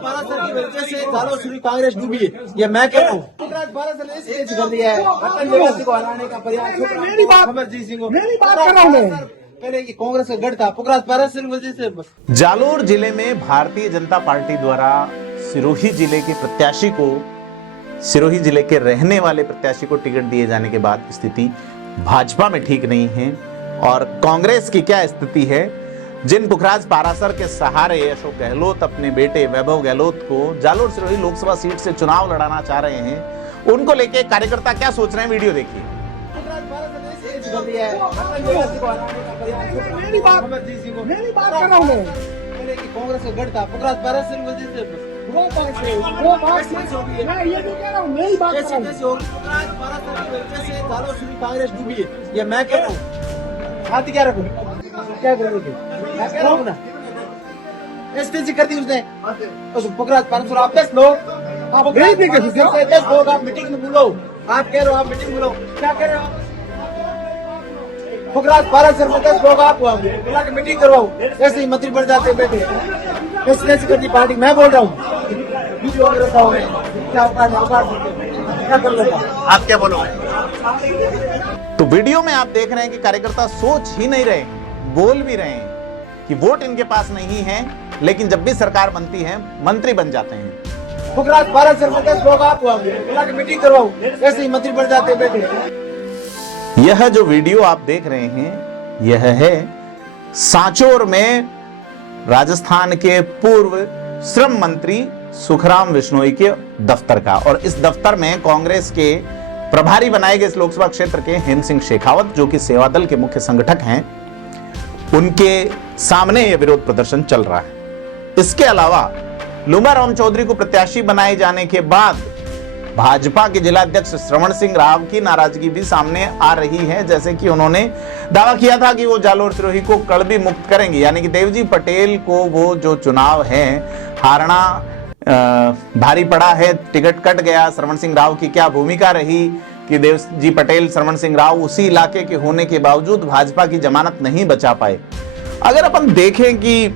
पारासर की वजह से जालोर कांग्रेस डूबी है, ये मैं कह रहा हूँ। पारासर ने इसलिए कर दिया है को हराने का प्रयास। मेरी बात कर रहा हूँ मैं। पहले की कांग्रेस का गढ़ था, पुखराज पारासर की वजह से। जालोर जिले में भारतीय जनता पार्टी द्वारा सिरोही जिले के प्रत्याशी को, सिरोही जिले के रहने वाले प्रत्याशी को टिकट दिए जाने के बाद स्थिति भाजपा में ठीक नहीं है। और कांग्रेस की क्या स्थिति है, जिन पुखराज पारासर के सहारे अशोक गहलोत अपने बेटे वैभव गहलोत को जालोर सिरोही लोकसभा सीट से चुनाव लड़ाना चाह रहे हैं, उनको लेके कार्यकर्ता क्या सोच रहे हैं, वीडियो देखिए। मेरी बात कर रहा हूँ मैं। पहले की कांग्रेस का गढ़ था, पुखराज पारासर की वजह से। वो बात मैं ये नहीं कह रहा हूँ, मेरी बात कर रहा हूँ। जालोर कांग्रेस डूबी है, ये मैं कह रहा हूँ। हाथ क्या रखूं, क्या करोगे? मैं कह रहा हूँ ना, एसटीसी कर दी उसने। उस पुखराज पारासर आप 10 लोग, आप 10 लोग आप मीटिंग में बुलाओ। आप कह रहे हो आप मीटिंग बुलाओ, क्या कह रहे हो आप? पुखराज पारासर में 10 लोग आप बुला के मीटिंग करवाओ, ऐसे ही मंत्री बन जाते बैठे। एसटीसी कर दी पार्टी, मैं बोल रहा हूँ। क्या कर लेगा, आप क्या बोलोगे? तो वीडियो में आप देख रहे हैं कि कार्यकर्ता सोच ही नहीं रहे, बोल भी रहे हैं कि वोट इनके पास नहीं है, लेकिन जब भी सरकार बनती है मंत्री बन जाते हैं। पुखराज पारासर में 10 लोग आप बुला के मीटिंग करवाओ, ऐसे ही मंत्री बन जाते बैठे। यह जो वीडियो आप देख रहे हैं, यह है सांचौर में राजस्थान के पूर्व श्रम मंत्री सुखराम बिश्नोई के दफ्तर का। और इस दफ्तर में कांग्रेस के प्रभारी बनाए गए इस लोकसभा क्षेत्र के हेम सिंह शेखावत, जो कि सेवा दल के मुख्य संगठक हैं, उनके सामने यह विरोध प्रदर्शन चल रहा है। इसके अलावा लुमाराम चौधरी को प्रत्याशी बनाए जाने के बाद भाजपा के जिलाध्यक्ष श्रवण सिंह राव की नाराजगी भी सामने आ रही है। जैसे कि उन्होंने दावा किया था कि वो जालोर सिरोही को कड़बी मुक्त करेंगे, यानी कि देवजी पटेल को वो जो चुनाव है हारना भारी पड़ा है, टिकट कट गया। श्रवण सिंह राव की क्या भूमिका रही कि देवजी पटेल, श्रवण सिंह राव उसी इलाके के होने के बावजूद भाजपा की जमानत नहीं बचा पाए। अगर अपन देखें कि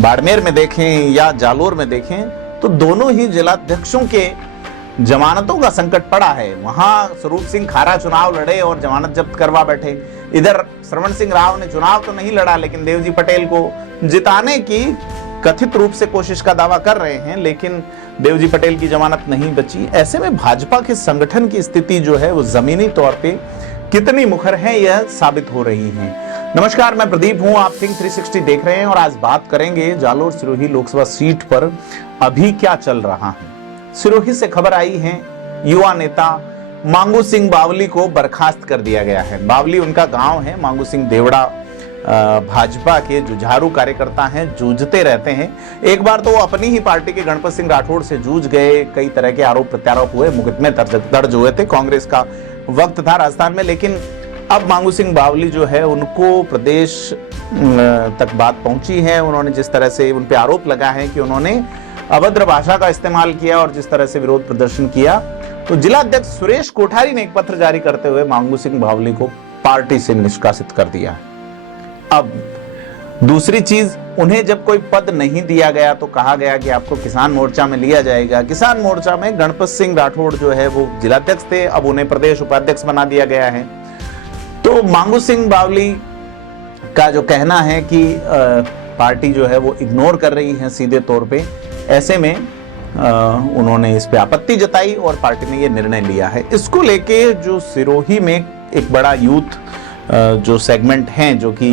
बाड़मेर में देखें या जालोर में देखें, तो दोनों ही जिलाध्यक्षों के जमानतों का संकट पड़ा है। वहां स्वरूप सिंह खारा चुनाव लड़े और जमानत जब्त करवा बैठे। इधर श्रवण सिंह राव ने चुनाव तो नहीं लड़ा, लेकिन देवजी पटेल को जिताने की कथित रूप से कोशिश का दावा कर रहे हैं, लेकिन देवजी पटेल की जमानत नहीं बची। ऐसे में भाजपा के संगठन की स्थिति जो है वो जमीनी तौर पे कितनी मुखर है, यह साबित हो रही है। नमस्कार, मैं प्रदीप हूं, आप थिंक 360 देख रहे हैं और आज बात करेंगे जालोर सिरोही लोकसभा सीट पर अभी क्या चल रहा है। सिरोही से खबर आई है, युवा नेता मांगू सिंह बावली को बर्खास्त कर दिया गया है। बावली उनका गांव है। मांगू सिंह देवड़ा भाजपा के जुझारू कार्यकर्ता हैं, जूझते रहते हैं। एक बार तो वो अपनी ही पार्टी के गणपत सिंह राठौड़ से जूझ गए, कई तरह के आरोप प्रत्यारोप हुए, मुकदमे दर्ज हुए थे। कांग्रेस का वक्त था राजस्थान में, लेकिन अब मांगू सिंह बावली जो है उनको प्रदेश तक बात पहुंची है। उन्होंने जिस तरह से उन पे आरोप लगा है कि उन्होंने अभद्र भाषा का इस्तेमाल किया और जिस तरह से विरोध प्रदर्शन किया, तो जिला अध्यक्ष सुरेश कोठारी ने एक पत्र जारी करते हुए मांगू सिंह बावली को पार्टी से निष्कासित कर दिया। अब दूसरी चीज, उन्हें जब कोई पद नहीं दिया गया तो कहा गया कि आपको किसान मोर्चा में लिया जाएगा। किसान मोर्चा में गणपत सिंह राठौड़ जो है वो जिलाध्यक्ष थे, अब उन्हें प्रदेश उपाध्यक्ष बना दिया गया है। तो मांगू सिंह बावली का जो कहना है कि पार्टी जो है वो इग्नोर कर रही है सीधे तौर पे, ऐसे में उन्होंने इस पे आपत्ति जताई और पार्टी ने ये निर्णय लिया है। इसको लेके जो सिरोही में एक बड़ा यूथ जो सेगमेंट है जो कि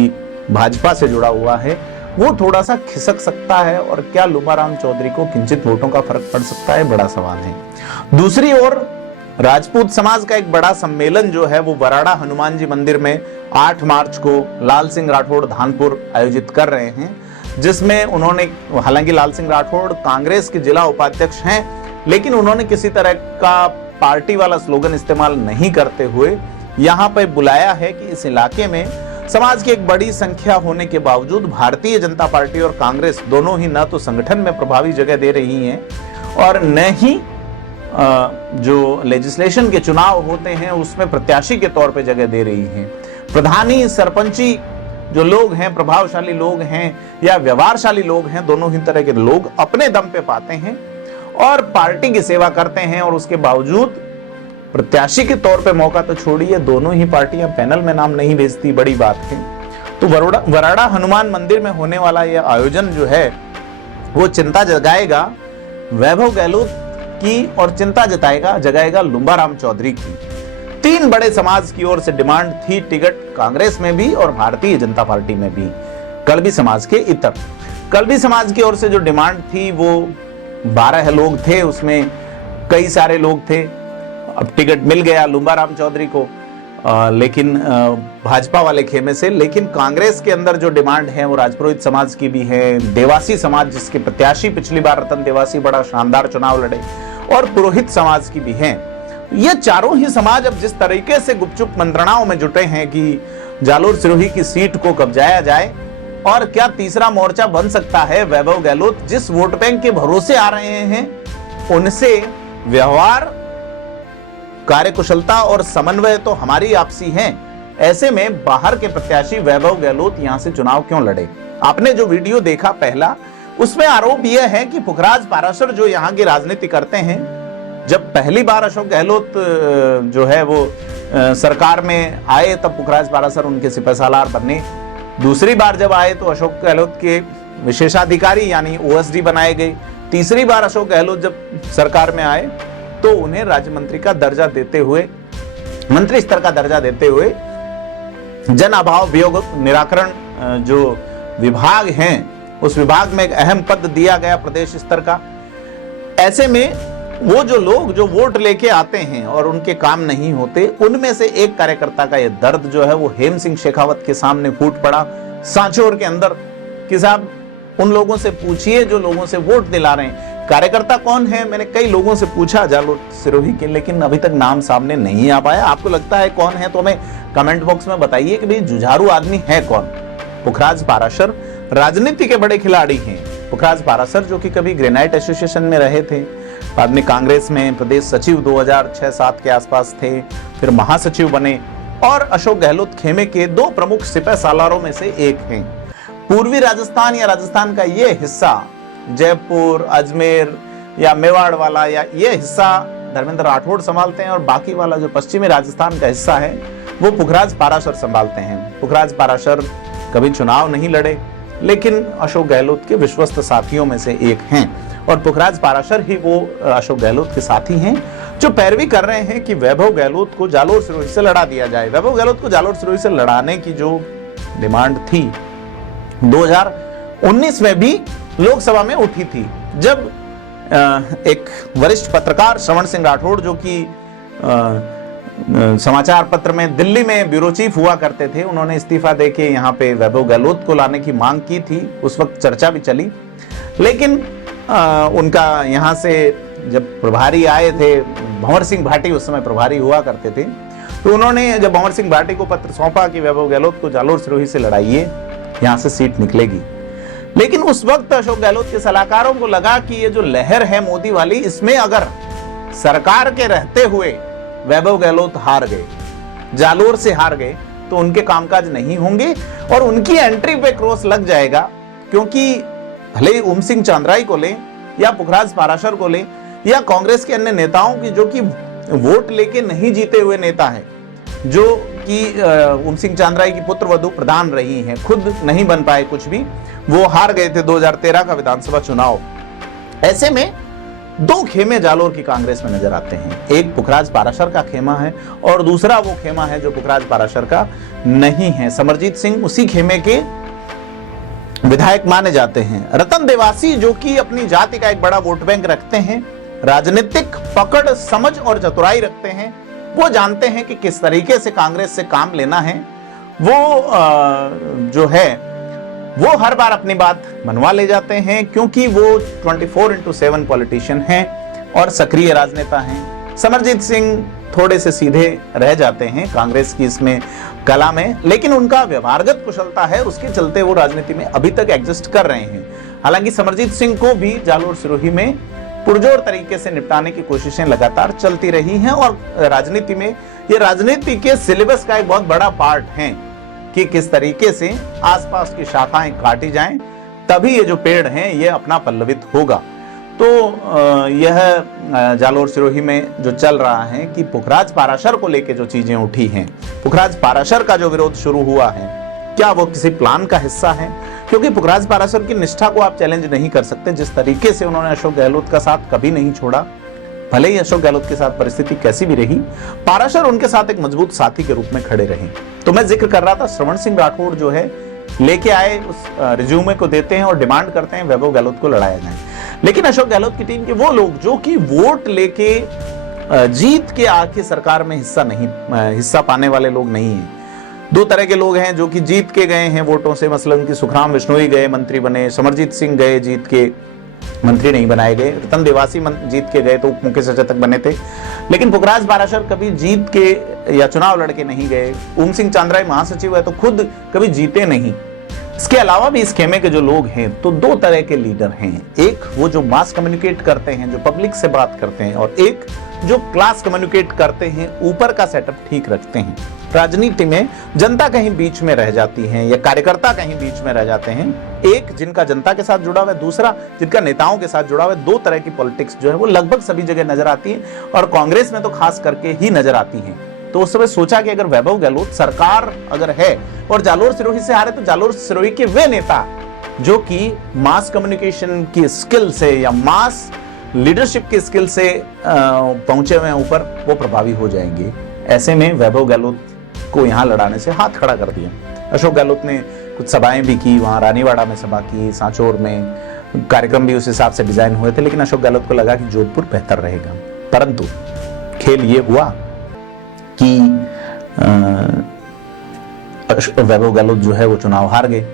भाजपा से जुड़ा हुआ है, वो थोड़ा सा खिसक सकता है। और क्या लुमाराम चौधरी को किंचित वोटों का फर्क पड़ सकता है, बड़ा सवाल है। दूसरी ओर राजपूत समाज का एक बड़ा सम्मेलन जो है वो बराड़ा हनुमान जी मंदिर में 8 मार्च को लाल सिंह राठौड़ धानपुर आयोजित कर रहे हैं, जिसमें उन्होंने, हालांकि लाल सिंह राठौड़ कांग्रेस के जिला उपाध्यक्ष हैं, लेकिन उन्होंने किसी तरह का पार्टी वाला स्लोगन इस्तेमाल नहीं करते हुए यहाँ पे बुलाया है कि इस इलाके में समाज की एक बड़ी संख्या होने के बावजूद भारतीय जनता पार्टी और कांग्रेस दोनों ही न तो संगठन में प्रभावी जगह दे रही हैं और न ही जो लेजिस्लेशन के चुनाव होते हैं उसमें प्रत्याशी के तौर पे जगह दे रही हैं। प्रधानी, सरपंची जो लोग हैं, प्रभावशाली लोग हैं या व्यवहारशाली लोग हैं, दोनों ही तरह के लोग अपने दम पे पाते हैं और पार्टी की सेवा करते हैं और उसके बावजूद प्रत्याशी के तौर पे मौका तो छोड़िए, दोनों ही पार्टियां पैनल में नाम नहीं भेजती, बड़ी बात है। तो वराड़ा हनुमान मंदिर में होने वाला यह आयोजन जो है वो चिंता जगाएगा वैभव गहलोत की और चिंता जगाएगा लुम्बाराम चौधरी की। 3 बड़े समाज की ओर से डिमांड थी टिकट कांग्रेस में भी और भारतीय जनता पार्टी में भी। कल्बी समाज के इतर कल्बी समाज की ओर से जो डिमांड थी वो 12 लोग थे, उसमें कई सारे लोग थे। अब टिकट मिल गया लुम्बाराम चौधरी को, लेकिन भाजपा वाले खेमे से। लेकिन कांग्रेस के अंदर जो डिमांड है वो राजपुरोहित समाज की भी है, देवासी समाज जिसके प्रत्याशी पिछली बार रतन देवासी बड़ा शानदार चुनाव लड़े, और पुरोहित समाज की भी है। ये चारों ही समाज अब जिस तरीके से गुपचुप मंत्रणाओं में जुटे हैं कि जालोर सिरोही की सीट को कब्जाया जाए, और क्या तीसरा मोर्चा बन सकता है वैभव गहलोत जिस वोट बैंक के भरोसे आ रहे हैं उनसे व्यवहार, कार्यकुशलता और समन्वय तो हमारी आपसी है। ऐसे में बाहर के प्रत्याशी वैभव गहलोत यहां से चुनाव क्यों लड़े? आपने जो वीडियो देखा पहला, उसमें आरोप यह है कि पुखराज पाराशर जो यहां की राजनीति करते हैं, जब पहली बार अशोक गहलोत जो है वो सरकार में आए तब पुखराज पाराशर उनके सिपहसालार बने। दूसरी बार जब आए तो अशोक गहलोत के विशेषाधिकारी यानी ओएसडी बनाए गए। तीसरी बार अशोक गहलोत जब सरकार में आए तो उन्हें राज्य मंत्री का दर्जा देते हुए, मंत्री स्तर का दर्जा देते हुए जन अभाव वियोग निराकरण जो विभाग हैं उस विभाग में एक अहम पद दिया गया प्रदेश स्तर का। ऐसे में वो जो लोग जो वोट लेके आते हैं और उनके काम नहीं होते, उनमें से एक कार्यकर्ता का ये दर्द जो है वो हेम सिंह शेखावत के सामने फूट पड़ा सांचौर के अंदर कि साहब उन लोगों से पूछिए जो लोगों से वोट दिला रहे हैं। कार्यकर्ता कौन है? मैंने कई लोगों से पूछा जालोर सिरोही के, लेकिन अभी तक नाम सामने नहीं आ पाया। आपको लगता है कौन है तो हमें कमेंट बॉक्स में बताइए कि भाई जुझारू आदमी है कौन। पुखराज पाराशर राजनीति के बड़े खिलाड़ी हैं। पुखराज पाराशर जो कि कभी ग्रेनाइट एसोसिएशन में रहे थे, बाद में कांग्रेस में प्रदेश सचिव 2006-07 के आसपास थे, फिर महासचिव बने और अशोक गहलोत खेमे के 2 प्रमुख सिपह सालारों में से एक हैं। पूर्वी राजस्थान या राजस्थान का ये हिस्सा, जयपुर, अजमेर या मेवाड़ वाला या ये हिस्सा धर्मेंद्र राठौड़ संभालते हैं और बाकी वाला जो पश्चिमी राजस्थान का हिस्सा है वो पुखराज पाराशर संभालते हैं। पुखराज पाराशर कभी चुनाव नहीं लड़े, लेकिन अशोक गहलोत के विश्वस्त साथियों में से एक हैं और पुखराज पाराशर ही वो अशोक गहलोत के साथी हैं जो पैरवी कर रहे हैं कि वैभव गहलोत को जालोर सिरोही से लड़ा दिया जाए। वैभव गहलोत को जालोर सिरोही से लड़ाने की जो डिमांड थी 2019 में भी लोकसभा में उठी थी, जब एक वरिष्ठ पत्रकार श्रवण सिंह राठौड़ जो कि समाचार पत्र में दिल्ली में ब्यूरो चीफ हुआ करते थे, उन्होंने इस्तीफा देके यहाँ पे वैभव गहलोत को लाने की मांग की थी। उस वक्त चर्चा भी चली, लेकिन उनका यहाँ से जब प्रभारी आए थे, भंवर सिंह भाटी उस समय प्रभारी हुआ करते थे, तो उन्होंने जब भंवर सिंह भाटी को पत्र सौंपा कि वैभव गहलोत को जालोर सिरोही से लड़ाइए, यहाँ से सीट निकलेगी। लेकिन उस वक्त अशोक गहलोत के सलाहकारों को लगा कि ये जो लहर है मोदी वाली, इसमें अगर सरकार के रहते हुए वैभव गहलोत हार गए, जालोर से हार गए, तो उनके कामकाज नहीं होंगे और उनकी एंट्री पे क्रॉस लग जाएगा। क्योंकि भले ही ओम सिंह चांद्राई को ले या पुखराज पाराशर को ले या कांग्रेस के अन्य नेताओं की जो कि वोट लेके नहीं जीते हुए नेता हैं, जो कि ओम सिंह चांद्राई की पुत्र वधू प्रधान रही हैं, खुद नहीं बन पाए कुछ भी, वो हार गए थे 2013 का विधानसभा चुनाव। ऐसे में 2 खेमे जालोर की कांग्रेस में नजर आते हैं। एक पुखराज पाराशर का खेमा है और दूसरा वो खेमा है जो पुखराज पाराशर का नहीं है। समरजीत सिंह उसी खेमे के विधायक माने जाते हैं। रतन देवासी जो कि अपनी जाति का एक बड़ा वोट बैंक रखते हैं, राजनीतिक पकड़, समझ और चतुराई रखते हैं, वो जानते हैं कि किस तरीके से कांग्रेस से काम लेना है। वो जो है वो हर बार अपनी बात मनवा ले जाते हैं, क्योंकि वो 24/7 पॉलिटिशियन हैं और सक्रिय राजनेता हैं। समरजीत सिंह थोड़े से सीधे रह जाते हैं कांग्रेस की इसमें कला में, लेकिन उनका व्यवहारगत कुशलता है, उसके चलते वो राजनीति में अभी तक एग्जिस्ट कर रहे हैं। हालांकि समरजीत सिंह को भी जालोर सिरोही में पुरजोर तरीके से निपटाने की कोशिशें लगातार चलती रही हैं और राजनीति में ये राजनीति के सिलेबस का एक बहुत बड़ा पार्ट है कि किस तरीके से आसपास की शाखाएं काटी जाएं, तभी ये जो पेड़ हैं ये अपना पल्लवित होगा। तो यह जालोर सिरोही में जो चल रहा है कि पुखराज पाराशर को लेके जो चीजें उठी हैं, पुखराज पाराशर का जो विरोध शुरू हुआ है, क्या वो किसी प्लान का हिस्सा है? क्योंकि पुखराज पाराशर की निष्ठा को आप चैलेंज नहीं कर सकते। जिस तरीके से उन्होंने अशोक गहलोत का साथ कभी नहीं छोड़ा, भले ही अशोक गहलोत के साथ परिस्थिति कैसी भी रही, पाराशर उनके साथ एक मजबूत साथी के रूप में खड़े रहे। तो मैं जिक्र कर रहा था, श्रवण सिंह राठौड़ जो है लेके आए उस रिज्यूमे को देते हैं और डिमांड करते हैं वैभव गहलोत को लड़ाया जाए। लेकिन अशोक गहलोत की टीम के वो लोग जो कि वोट लेके जीत के आके सरकार में हिस्सा पाने वाले लोग नहीं हैं। दो तरह के लोग हैं जो कि जीत के गए हैं वोटों से, मसलन कि सुखराम बिश्नोई गए मंत्री बने, समरजीत सिंह गए जीत के मंत्री नहीं बनाए गए, रतन देवासी जीत के गए तो उप मुख्य सचेतक बने थे। लेकिन पुखराज पाराशर कभी जीत के या चुनाव लड़के नहीं गए। ओम सिंह चांद्राय महासचिव है तो खुद कभी जीते नहीं। इसके अलावा भी इस खेमे के जो लोग हैं, तो दो तरह के लीडर हैं, एक वो जो मास कम्युनिकेट करते हैं, जो पब्लिक से बात करते हैं, और एक जो क्लास कम्युनिकेट करते हैं, ऊपर का सेटअप ठीक रखते हैं। राजनीति में जनता कहीं बीच में रह जाती है या कार्यकर्ता कहीं बीच में रह जाते हैं। एक जिनका जनता के साथ जुड़ा हुआ है, दूसरा जिनका नेताओं के साथ जुड़ा हुआ है। दो तरह की पॉलिटिक्स जो है वो लगभग सभी जगह नजर आती है और कांग्रेस में तो खास करके ही नजर आती है। तो उस समय सोचा कि अगर वैभव गहलोत सरकार अगर है और जालोर सिरोही से हारे, तो जालोर सिरोही के वे नेता जो कि मास कम्युनिकेशन की स्किल से या मास लीडरशिप की स्किल से पहुंचे हुए हैं ऊपर, वो प्रभावी हो जाएंगे। ऐसे में वैभव गहलोत को यहां लड़ाने से हाथ खड़ा कर दिया। अशोक गहलोत ने कुछ सभाएं भी की, वहां रानीवाड़ा में सभा की, सांचौर में कार्यक्रम भी उस हिसाब से डिजाइन हुए थे, लेकिन अशोक गहलोत को लगा कि जोधपुर बेहतर रहेगा। परंतु खेल ये हुआ कि वैभव गहलोत जो है वो चुनाव हार गए।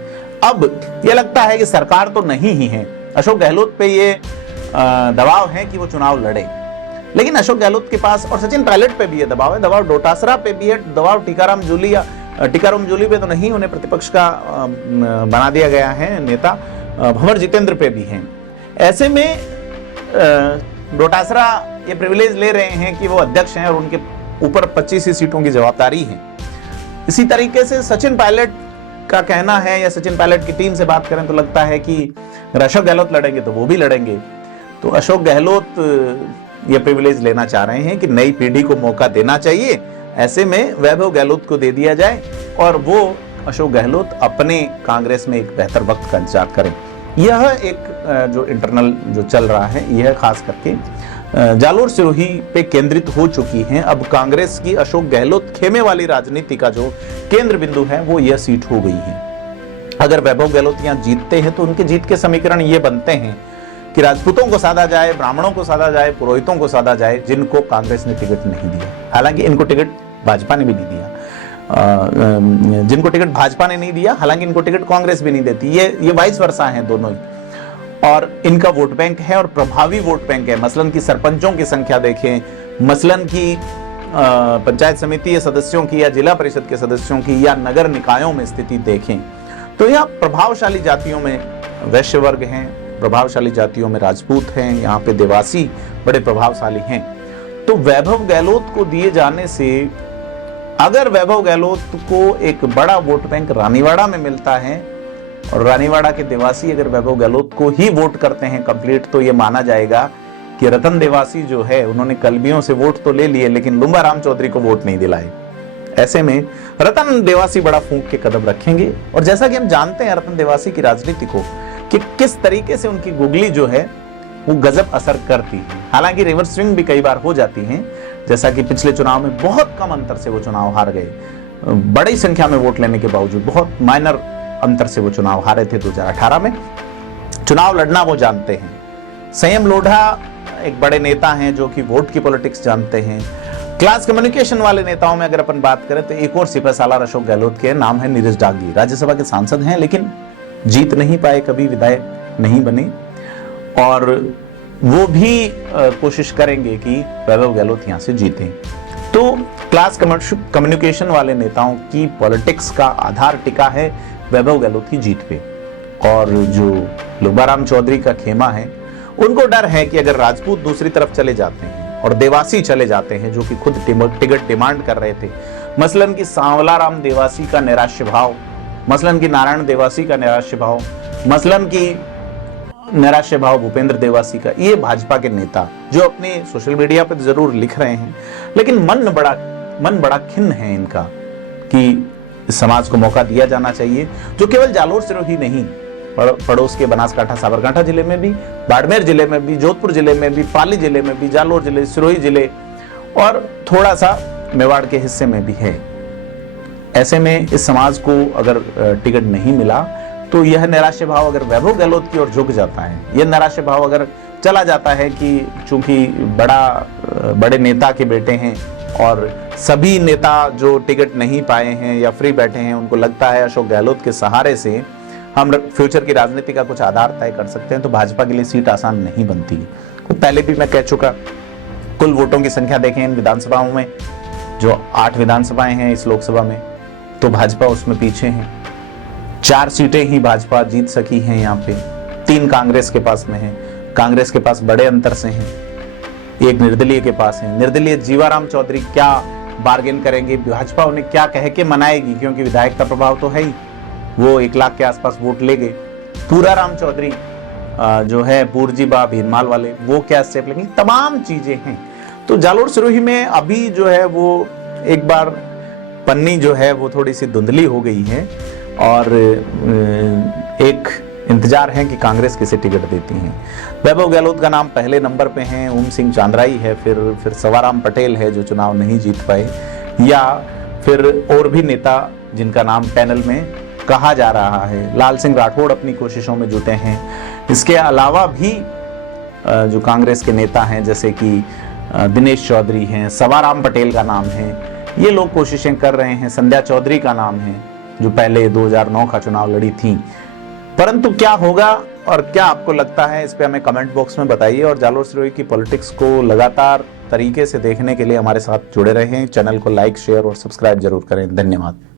अब ये लगता है कि सरकार तो नहीं ही है, अशोक गहलोत पे ये दबाव है कि वो चुनाव लड़े। लेकिन अशोक गहलोत के पास और सचिन पायलट पे भी ये दबाव है, दबाव डोटासरा पे भी है, दबाव टीकाराम जूली पे तो नहीं, उन्हें प्रतिपक्ष का बना दिया गया है नेता, भंवर जितेंद्र पे भी है। ऐसे में डोटासरा ये प्रिविलेज ले रहे हैं कि वो अध्यक्ष हैं और उनके ऊपर 25 ही सीटों की जवाबदारी है। इसी तरीके से सचिन पायलट का कहना है, या सचिन पायलट की टीम से बात करें तो लगता है कि अगर अशोक गहलोत लड़ेंगे तो वो भी लड़ेंगे। तो अशोक गहलोत ये प्रिविलेज लेना चाह रहे हैं कि नई पीढ़ी को मौका देना चाहिए, ऐसे में वैभव गहलोत को दे दिया जाए और वो अशोक गहलोत अपने कांग्रेस में एक बेहतर वक्त का इंतजार करें। यह एक जो इंटरनल जो चल रहा है, यह खास करके जालोर सिरोही पे केंद्रित हो चुकी है। अब कांग्रेस की अशोक गहलोत खेमे वाली राजनीति का जो केंद्र बिंदु है वो यह सीट हो गई है। अगर वैभव गहलोत यहाँ जीतते हैं तो उनके जीत के समीकरण ये बनते हैं कि राजपूतों को साधा जाए, ब्राह्मणों को साधा जाए, पुरोहितों को साधा जाए, जिनको कांग्रेस ने टिकट नहीं दिया। हालांकि इनको टिकट भाजपा ने भी नहीं दिया, जिनको टिकट भाजपा ने नहीं दिया, हालांकि इनको टिकट कांग्रेस भी नहीं देती। ये वाइस वर्सा हैं दोनों ही, और इनका वोट बैंक है और प्रभावी वोट बैंक है। मसलन की सरपंचों की संख्या देखें, मसलन की पंचायत समिति सदस्यों की या जिला परिषद के सदस्यों की या नगर निकायों में स्थिति देखें तो यहाँ प्रभावशाली जातियों में वैश्य वर्ग हैं, प्रभावशाली जातियों में राजपूत हैं, यहाँ पे देवासी बड़े प्रभावशाली हैं। तो वैभव गहलोत को दिए जाने से अगर वैभव गहलोत को एक बड़ा वोट बैंक रानीवाड़ा में मिलता है और रानीवाड़ा के देवासी अगर वैभव गहलोत को ही वोट करते हैं कंप्लीट, तो ये माना जाएगा कि रतन देवासी जो है उन्होंने कलबियों से वोट तो ले लिए लेकिन लुम्बा राम चौधरी को वोट नहीं दिलाए। ऐसे में रतन देवासी बड़ा फूंक के कदम रखेंगे। और जैसा कि हम जानते हैं रतन देवासी की राजनीति को कि किस तरीके से उनकी गुगली जो है वो गजब असर करती है। हालांकि रिवर्स स्विंग भी कई बार हो जाती है, जैसा कि पिछले चुनाव में बहुत कम अंतर से वो चुनाव हार गए, बड़ी संख्या में वोट लेने के बावजूद बहुत माइनर अंतर से वो चुनाव हारे थे 2018 में। चुनाव लड़ना वो जानते हैं। संयम लोढ़ा एक बड़े नेता हैं जो कि वोट की पॉलिटिक्स जानते हैं। क्लास कम्युनिकेशन वाले नेताओं में अगर अपन बात करें तो एक और सिपह सालार अशोक गहलोत के नाम है नीरज डागी। राज्यसभा के सांसद हैं लेकिन जीत नहीं पाए, कभी विधायक नहीं बने, और वो भी कोशिश करेंगे कि वैभव गहलोत यहां से जीतें। तो क्लास कम्युनिकेशन वाले नेताओं की पॉलिटिक्स का आधार टिका है वैभव गहलोत की जीत पे। और जो लुम्बा राम चौधरी का खेमा है, उनको डर है कि अगर राजपूत दूसरी तरफ चले जाते हैं और देवासी चले जाते हैं जो कि खुद टिकट डिमांड कर रहे थे, मसलन की सांवलाराम देवासी का नैराश्य भाव, मसलन की नारायण देवासी का नैराश्य भाव, मसलन की नैराश्य भाव भूपेंद्र देवासी का, ये भाजपा के नेता जो अपने सोशल मीडिया पर जरूर लिख रहे हैं, लेकिन मन बड़ा खिन्न है इनका कि इस समाज को मौका दिया जाना चाहिए, जो केवल जालोर सिरोही नहीं, पड़ोस के बनासकांठा साबरकांठा जिले में भी, बाड़मेर जिले में भी, जोधपुर जिले में भी, पाली जिले में भी, जालोर जिले, सिरोही जिले और थोड़ा सा मेवाड़ के हिस्से में भी है। ऐसे में इस समाज को अगर टिकट नहीं मिला तो यह नैराश्य भाव अगर वैभव गहलोत की ओर झुक जाता है, यह नैराश्य भाव अगर चला जाता है कि चूंकि बड़े नेता के बेटे हैं और सभी नेता जो टिकट नहीं पाए हैं या फ्री बैठे हैं, उनको लगता है अशोक गहलोत के सहारे से हम फ्यूचर की राजनीति का कुछ आधार तय कर सकते हैं, तो भाजपा के लिए सीट आसान नहीं बनती। तो पहले भी मैं कह चुका, कुल वोटों की संख्या देखें इन विधानसभाओं में, जो 8 विधानसभाएं हैं इस लोकसभा में, तो भाजपा उसमें पीछे है। 4 सीटें ही भाजपा जीत सकी हैं यहाँ पे, 3 कांग्रेस के पास में है, कांग्रेस के पास बड़े अंतर से हैं, 1 निर्दलीय के पास है। निर्दलीय जीवाराम चौधरी क्या बार्गेन करेंगे, भाजपा उन्हें क्या कह के मनाएगी, क्योंकि विधायक का प्रभाव तो है ही, वो 1 लाख के आसपास वोट ले गए। पूराराम चौधरी जो है पूर्जीबा भीनमाल वाले, वो क्या स्टेप लेंगे, तमाम चीजें हैं। तो जालोर सिरोही में अभी जो है वो एक बार पन्नी जो है वो थोड़ी सी धुंधली हो गई है और एक इंतजार है कि कांग्रेस किसे टिकट देती है। वैभव गहलोत का नाम पहले नंबर पे है, ओम सिंह चांद्राई है, फिर सवाराम पटेल है जो चुनाव नहीं जीत पाए, या फिर और भी नेता जिनका नाम पैनल में कहा जा रहा है। लाल सिंह राठौड़ अपनी कोशिशों में जुटे हैं। इसके अलावा भी जो कांग्रेस के नेता हैं जैसे कि दिनेश चौधरी हैं, सवाराम पटेल का नाम है, ये लोग कोशिशें कर रहे हैं। संध्या चौधरी का नाम है जो पहले 2009 का चुनाव लड़ी थी। परंतु क्या होगा और क्या आपको लगता है, इस पे हमें कमेंट बॉक्स में बताइए। और जालोर सिरोही की पॉलिटिक्स को लगातार तरीके से देखने के लिए हमारे साथ जुड़े रहें। चैनल को लाइक, शेयर और सब्सक्राइब जरूर करें। धन्यवाद।